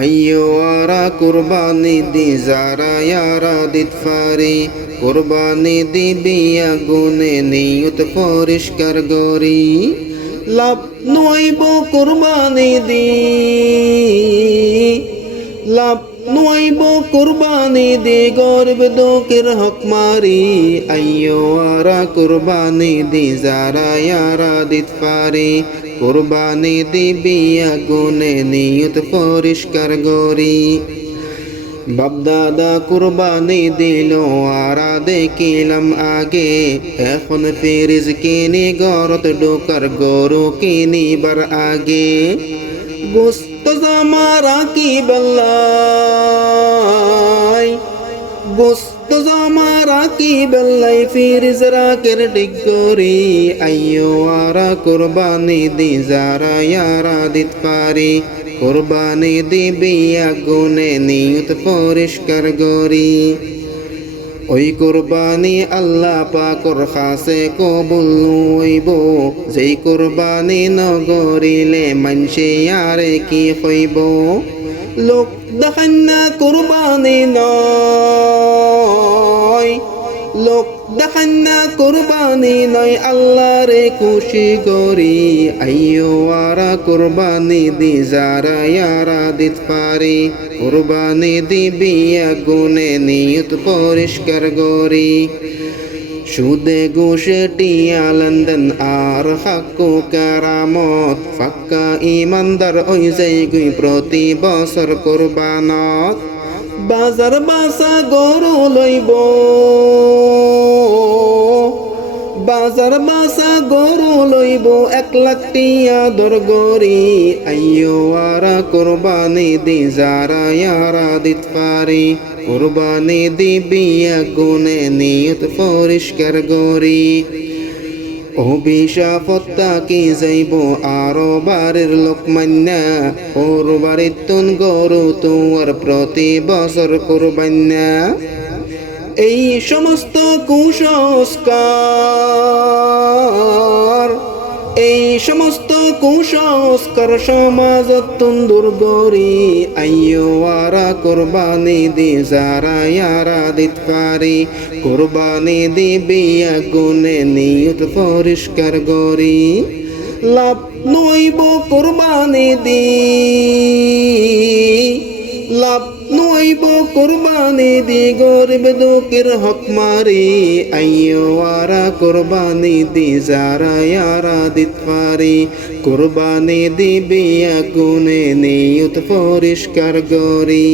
আইয়ো আরা কুরবানি দি যারা ইয়ারা দিত পারি কুরবানি দিবি আগুনে নিয়ত পরিষ্কার গরি লাভ নইব কুরবানি দি লাভ নইব কুরবানি দি গরিব দুঃখের হক মারি আইয়ো আরা কুরবানি দি যারা ইয়ারা দিত পারি কুরবানি দিবি আগুনে নিয়ত পরিষ্কার গরি বাপদাদা কুরবানি দিল আরা দেখিলাম আগে এখন ফিরিজ কিনি গরত ঢোকার গরু কিনিবার আগে গোস্ত জামা রাখি বেল্লাই গোস্ত জামা রাখি বেল্লাই ফিরিজ রাখের ঠিক করি আইয়ো আরা কুরবানি দি যারা ইয়ারা দিত পারি কুরবানি দিবি আগুনে নিয়ত পরিষ্কার গরি ওই কুরবানি আল্লাহ পাকর খাসে কবুল হইব যেই কুরবানি নগরিলে মানসে আরে কি হইব লোক দেখান না কুরবানি নয় লোক দেখান না কুরবানি নয় আল্লাহরে খুশি করি আইয়ো আরা কুরবানি দি যারা ইয়ারা দিত পারি কুরবানি দিবি আগুনে নিয়ত পরিষ্কার গরি সুদে ঘুষে টিয়া লন্ডন আর হাক্কু কারামত ফাক্কা ইমানদার ওই যাইগুই প্রতি বছর কুরবানত বাজার বাসা গরু লইব বাজার বাসা গরু লইব 1 লাখ টিয়া দর গরি আইয়ো আরা কুরবানি দি যারা ইয়ারা দিত পারি কুরবানি দিবি আগুনে নিয়ত পরিষ্কার গরি অভিশাপত্তা কি যাইব আরো বাড়ির লোক মান্না ওর বাড়ির তুন গরু তোমার প্রতি বছর কুরবান্না এই সমস্ত কুসংস্কার এই সমস্ত কুসংস্কার সমাজত তুন্দুর গরি আইয়ো আরা কুরবানি দি যারা ইয়ারা দিত পারি কুরবানি দিবি আগুনে নিয়ত পরিষ্কার গরি লাভ নইব কুরবানি দি লাভ নইব কুরবানি দি গরিব দুঃখের হক মারি আইয়ো আরা কুরবানি দি যারা ইয়ারা দিত পারি কুরবানি দিবি আগুনে নিয়ত পরিষ্কার গরি।